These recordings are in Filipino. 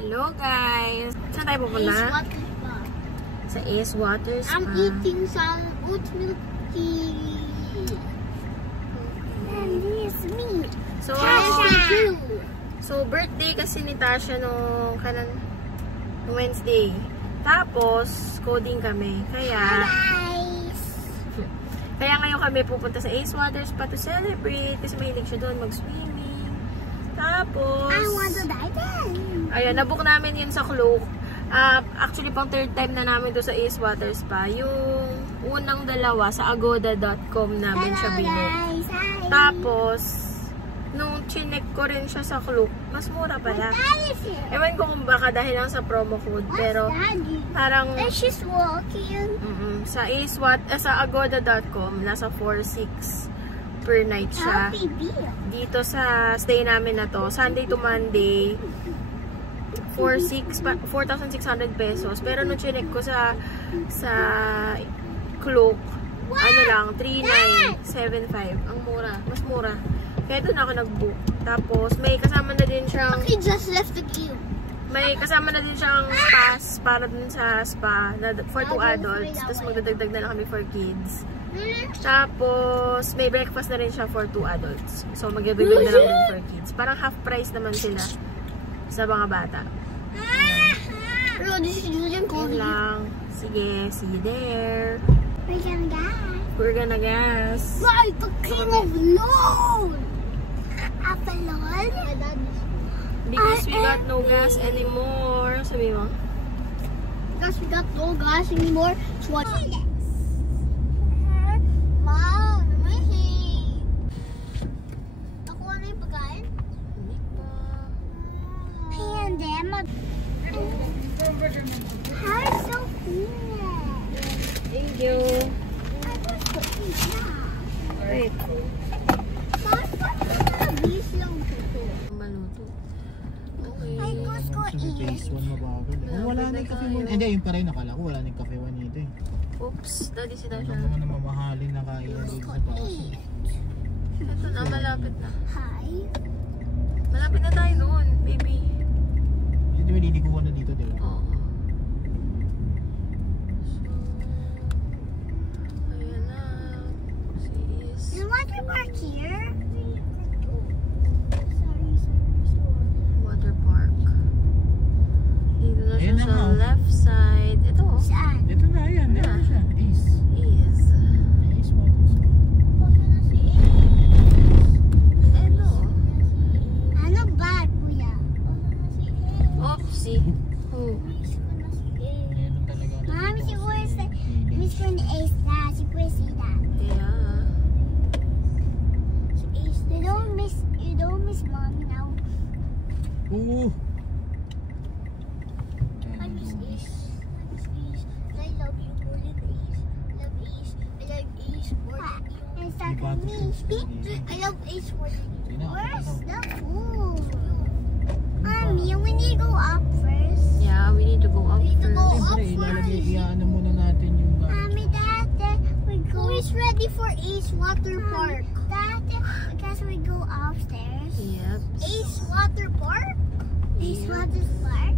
Hello guys! Saan tayo pupunta? Ace Water Spa. Sa Ace Water Spa. I'm eating some oat milk tea. And this is me. So birthday kasi ni Tasha nung Wednesday. Tapos, coding kami. Kaya ngayon kami pupunta sa Ace Water Spa to celebrate. Kasi mahilig siya doon mag-swimming. Tapos, I want to dive in. Ayan, nabook namin yun sa Klook. Actually, pang third time na namin doon sa Ace Water Spa. Yung unang dalawa sa agoda.com namin siya binook. Tapos, nung chinek ko rin siya sa Klook, mas mura pala. Ewan ko kung baka dahil lang sa promo code. Pero, parang she's walking. sa agoda.com, nasa 4,600 per night siya. Dito sa stay namin na to, Sunday to Monday, 4,600 pesos. Pero nung chinek ko sa Klook, ano lang, 3,975. Ang mura. Mas mura. Kaya doon ako nag-book. Tapos, may kasama na din siyang... He just left the queue. May kasama na din siyang pass para dun sa spa na for 2 adults. Tapos magdadagdag na lang kami for kids. Tapos, may breakfast na rin siya for 2 adults. So, magdadagdag na lang din for kids. Parang half price naman sila sa mga bata. Yun lang. Sige, see you there. We're gonna gas. Right, the king of load. Because we got no gas anymore. Sabi mo? Because we got no gas anymore. So what? Mom, amazing. Nakuha na yung pagkain? Hindi pa. And then, how so cool. Thank you. Wait. Maluto. Okay. Ay, gusto ko Phase 1 mabagal eh. Wala na yung cafe 1. Hindi, yun pa rin nakala ko. Wala na yung cafe 1 dito eh. Oops, daddy si Tasha. Ano naman na mamahalin na kailan dito sa baso. Ito na, malapit na. Hi. Malapit na tayo doon, baby. Hindi ba lilikuan na dito, diba? Oo. So, ayan na. You want to park here? Water park. Dito na siya Ayan na sa nga. left side. Ito. Saan? Ito na yan. Dito na siya. Ace. Is. Ace Water Spa. Ito. Ano ba, kuya? Oopsie. Ayan ang talaga. Mami, si kuya sa Miss Friend Ace na. Si kuya see that. Yeah. Si Ace. You don't miss mommy now. Oo. I miss Ace. I miss Ace. I love you more than Ace. I love Ace. I love Ace more than you. And start with me. I love Ace more than you. Where's the food? Mommy, we need to go up first. Yeah, we need to go up We need to go first. up Siyempre, ilalagay, first. iyaano muna natin yung Mommy, Dad, we go. Who is ready for Ace Water Park? Dad, because we go upstairs. Yep. Ace Water Park? Ace Yeah. Water Park?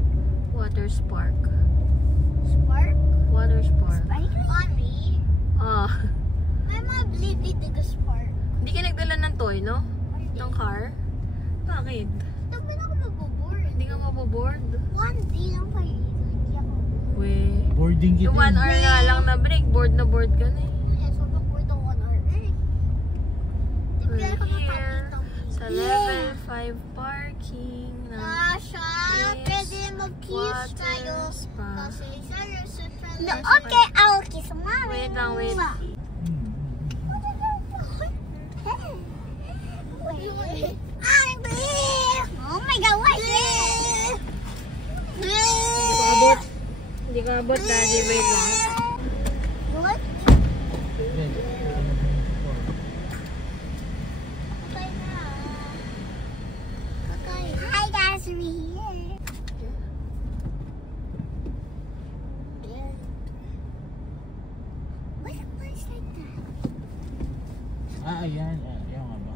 Water spark. Spark? Water spark. Mommy, Ah. my mom really did a spark. Hindi ka nagdala ng toy, no? Ng car? Bakit? Dapat ako maboboard. Hindi ka maboboard? One day lang kayo. Hindi ako maboboard. We. boarding kita. Yung 1 hour nga lang na break, board na board ka na eh. Yes, maboboard ako 1 hour. We're here sa level 5 parking na Tasha, pwede mag-kiss tayo. Water Spa. Kasi no, okay, I'll kiss mommy. Wait lang, wait. Oh my God, what is this? Hindi ka abot. Hindi ka abot, daddy. Wait lang. What? Hi guys, we're here. What is like that? Ayan. Ayan nga ba?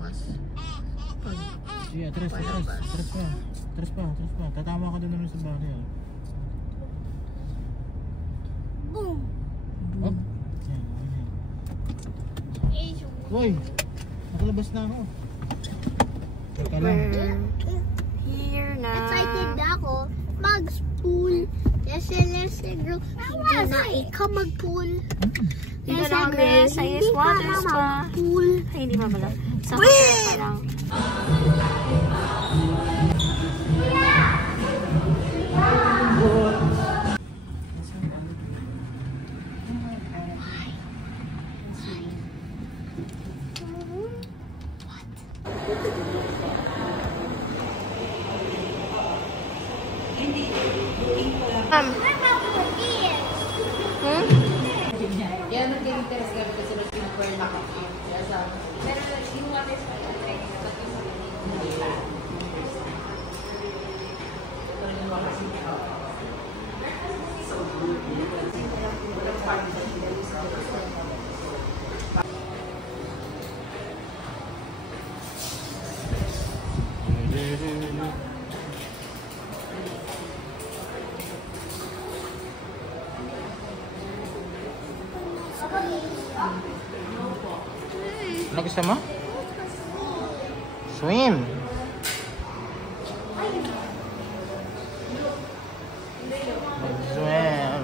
Mas. Sige, atras. Atras pa. Tatama ka doon naman sa barrier. Boom! Oh. Uy! Nakalabas na ako. Teka lang. Here na. Excited na ako. Mag-pool. Let's grow. Hindi na ikaw mag-pool. Dito na kami sa East Waters pa. Pool. Ay, hindi pa pala. Sa hotel pa lang. Ano gusto mo? Swim! Swim!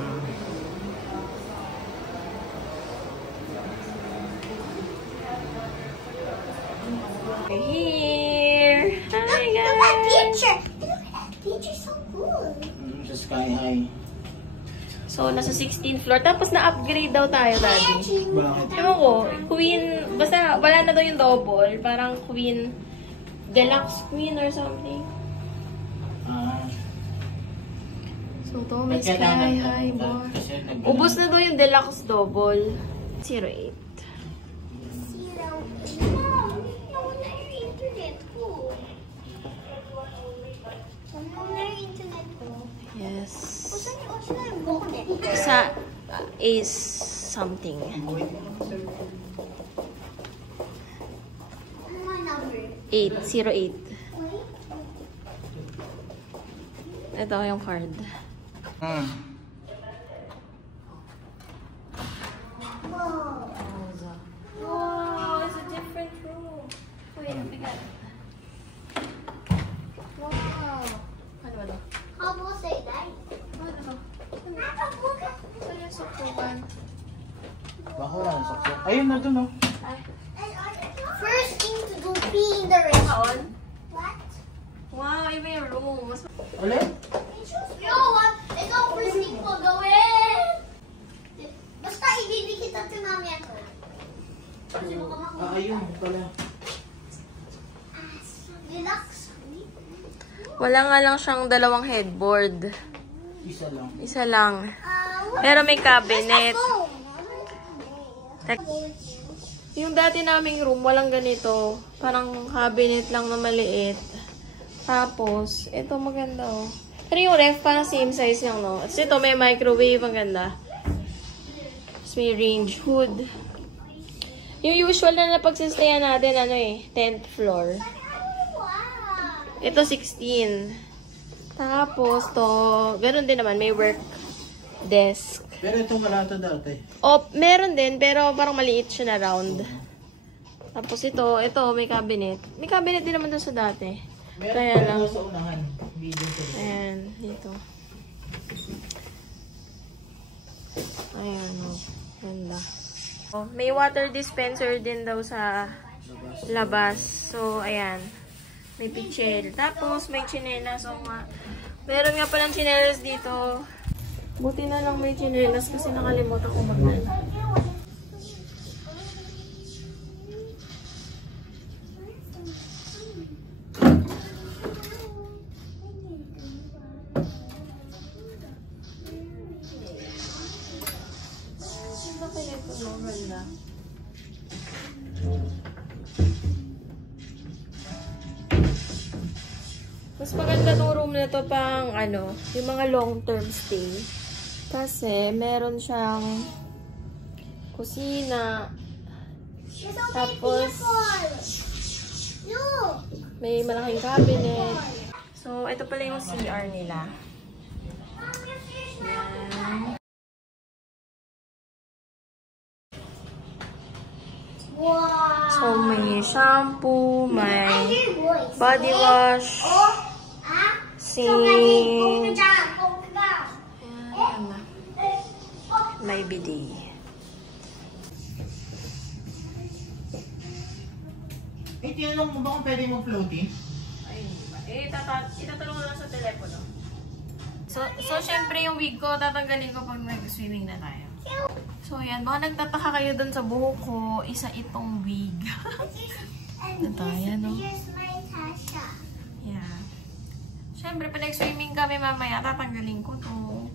Here! Hi Look at guys! teacher! Look at that teacher, so cool. Sa sky high. So, nasa 16th floor. Tapos na-upgrade daw tayo, Daddy. Bakit? Ewan ko, Queen, basta wala na daw yung double. Parang Queen, Deluxe Queen or something. So, to may sky high bar. Ubus na daw yung Deluxe double. 08. Nawala yung internet ko. Nawala yung internet ko. Yes. Saan yung bukonet? Sa Ace something. Ano nga number? 808. Ito yung card. Wow. Wow, it's a different room. Wait, bigat. Wow. Ano ba ito? How about say that? Ano ito? Nakabukas. Ano yung sukukan? Baka wala nang saksak. Ayun na dun, oh. First thing to do, pee in the restaurant. What? Wow, iba yung room. Mas Ulit? Yo, what? Ito ang first thing ko gawin. Basta ibibigay kita kay mami ako. Ayun pala. Relax. wala nga lang siyang dalawang headboard. Isa lang. Isa lang. Pero may cabinet. Yung dati naming room, walang ganito. Parang cabinet lang na maliit. Tapos, ito maganda oh. Pero yung ref, parang same size lang, no? At ito, may microwave, ang ganda. Tapos may range hood. Yung usual na napagsistayan natin, ano eh, 10th floor. Ito, 16. Tapos, to, ganun din naman, may work desk. Pero ito wala ito dati. O, meron din, pero parang maliit siya na round. Tapos ito, may cabinet. May cabinet din naman doon sa dati. Meron Kaya pa lang. sa unahan. Medium to. Ayan, dito. Ayan, o. Ganda. Oh, may water dispenser din daw sa labas. So, ayan. May pichel. Tapos, may chinelas. O nga. Meron nga palang chinelas dito. Buti na lang may chinelas kasi nakalimutan ko magdala. Mas maganda tong room na to pang ano, yung mga long-term stay. Kasi meron siyang kusina. Tapos may malaking cabinet. So So, ito pala yung CR nila. Yan. So, may shampoo, may body wash, sink, may bidet. Tinanong mo ba kung pwede mo floating? Itatanong ko lang sa telepono. So, syempre yung wig ko, tatanggalin ko pag nag-swimming na tayo. So, yan. Baka nagtataka kayo dun sa buhok ko. Isa itong wig. Ito, yan, no? Yeah. Syempre, pag nag-swimming kami mamaya, tatanggalin ko to.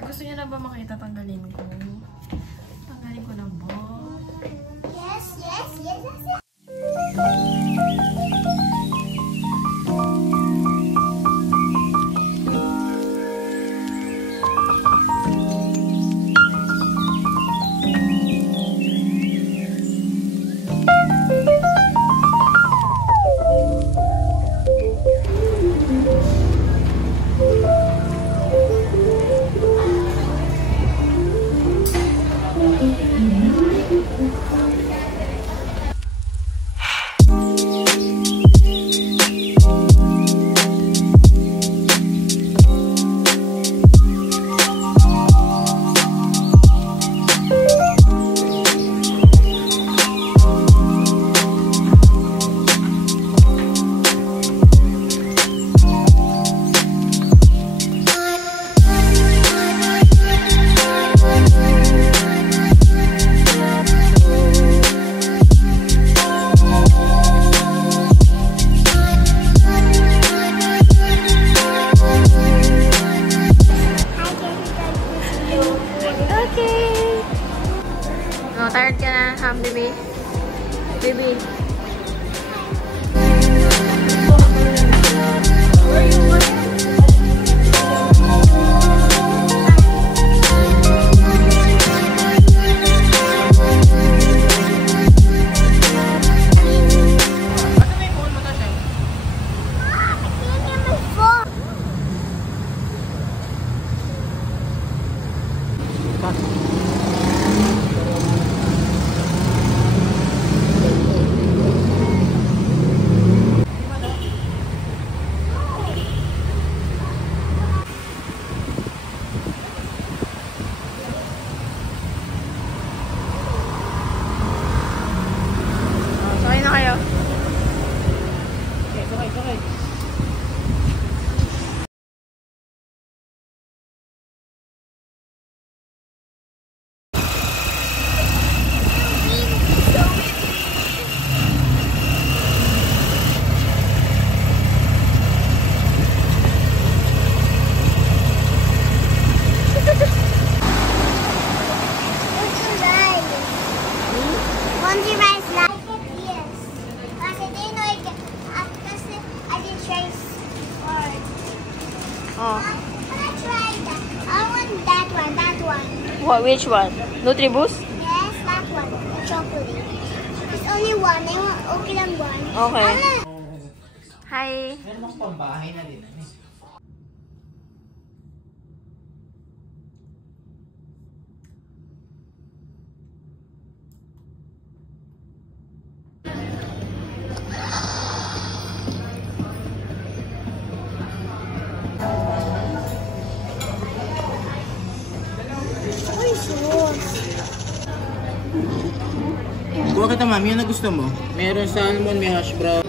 Or gusto niyo na ba makita tanggalin ko? Tanggalin ko na ba? Yes. Tired ka na, baby? Baby. What? Which one? Nutriboost? Yes, that one. Chocolate. It's only one. I want okay lang one. Okay. Hi. Meron akong pambahay na din. Kuha kita mami, yun na gusto mo. Meron salmon, may hash brown.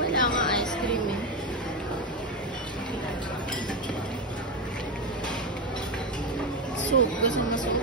Wala nga ice cream eh. Soup. Gusto mo soup?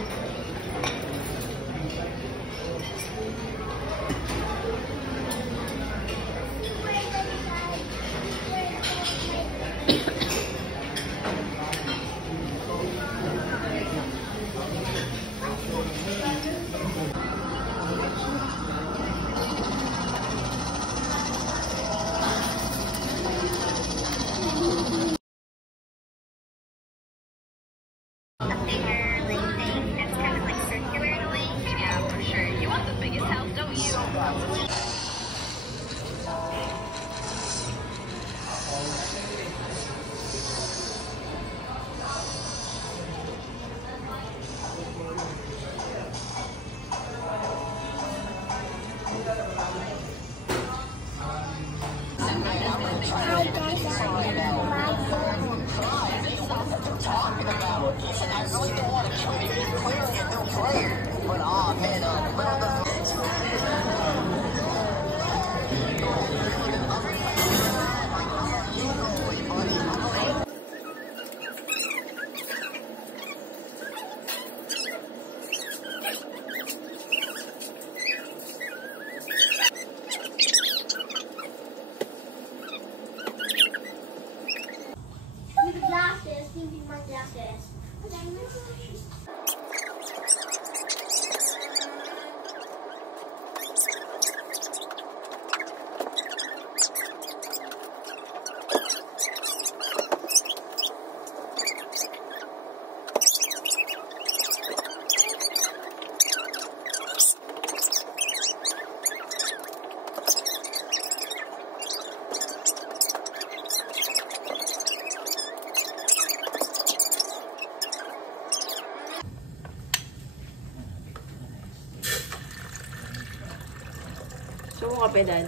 So, mo kape, Dan?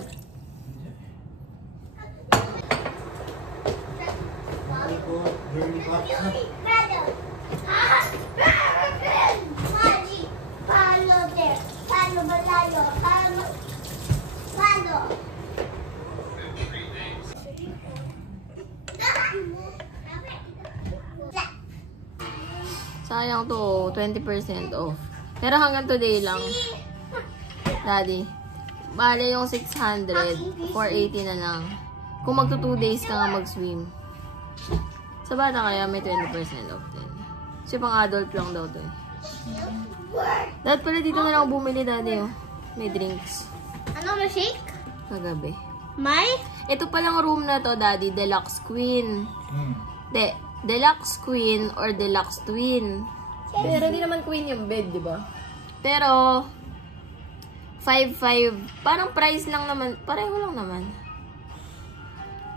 Sayang to, 20% off. Pero hanggang today lang. Daddy. Bale yung 600, 480 na lang. Kung magto 2 days ka nga mag-swim. Sa bata kaya may 20% off din. Kasi pang adult lang daw to. Dahil pala dito na lang bumili, Daddy. Oh. May drinks. Ano ba shake? Kagabi. May? Ito palang room na to, Daddy. Deluxe Queen. Deluxe Queen or Deluxe Twin. Pero hindi naman queen yung bed, di ba? Pero 5.5. Parang price lang naman. Pareho lang naman.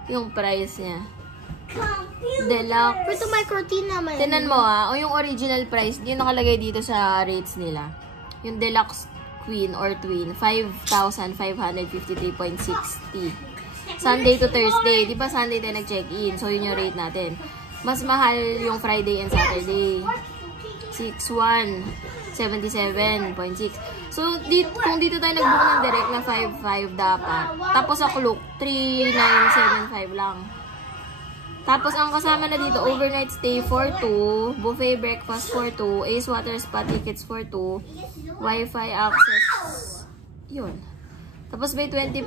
Yung price niya. Deluxe. Pero may cortina naman. Tinan mo o yung original price, yung nakalagay dito sa rates nila. Yung Deluxe Queen or Twin, 5,553.60. Sunday to Thursday. Di ba Sunday tayo nag-check-in? So, yun yung rate natin. Mas mahal yung Friday and Saturday. 6,1. 77.6. So, kung dito tayo nag-book ng direct na 5.5 dapat. Tapos sa Klook, 3,975 lang. Tapos, ang kasama na dito, overnight stay for 2, buffet breakfast for 2, Ace Water Spa tickets for 2, Wi-Fi access. Yun. Tapos, may 20%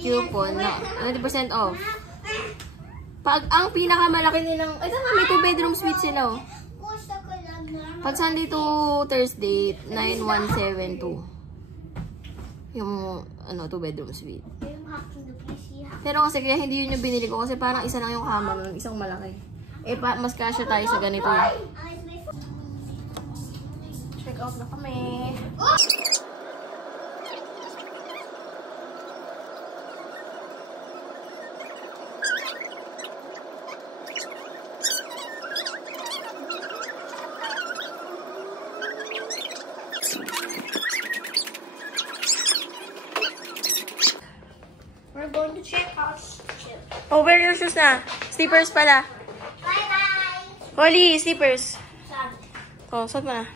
coupon na 20% off. Pag ang pinakamalaki nilang, ito nga, may 2-bedroom suite sila, oh. Pag Sunday to Thursday, 9,172. Yung, 2-bedroom suite. Pero kasi kaya hindi yun yung binili ko kasi parang isa lang yung kama nun, isang malaki. Mas kasya tayo sa ganito. Check out na kami. We're going to check out. Oh, wear your shoes na. Slippers pala. Bye-bye! Holly, slippers. Saan? Oh, suot mo na.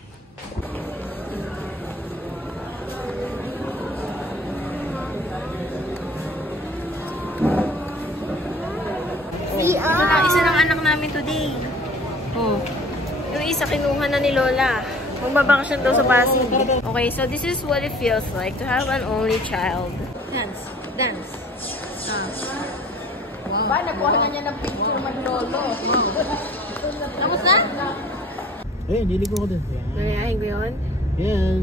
Isa ng anak namin today. Oh. Yung isa kinuha na ni Lola. Magbabakasyon daw sa Pasig. Okay, so this is what it feels like to have an only child. Dance. Dance. Wow. Ba, nakuha na niya ng picture maglolo. Tapos na? Eh, niligo ko dun. Nariyahin ko yun? Yes.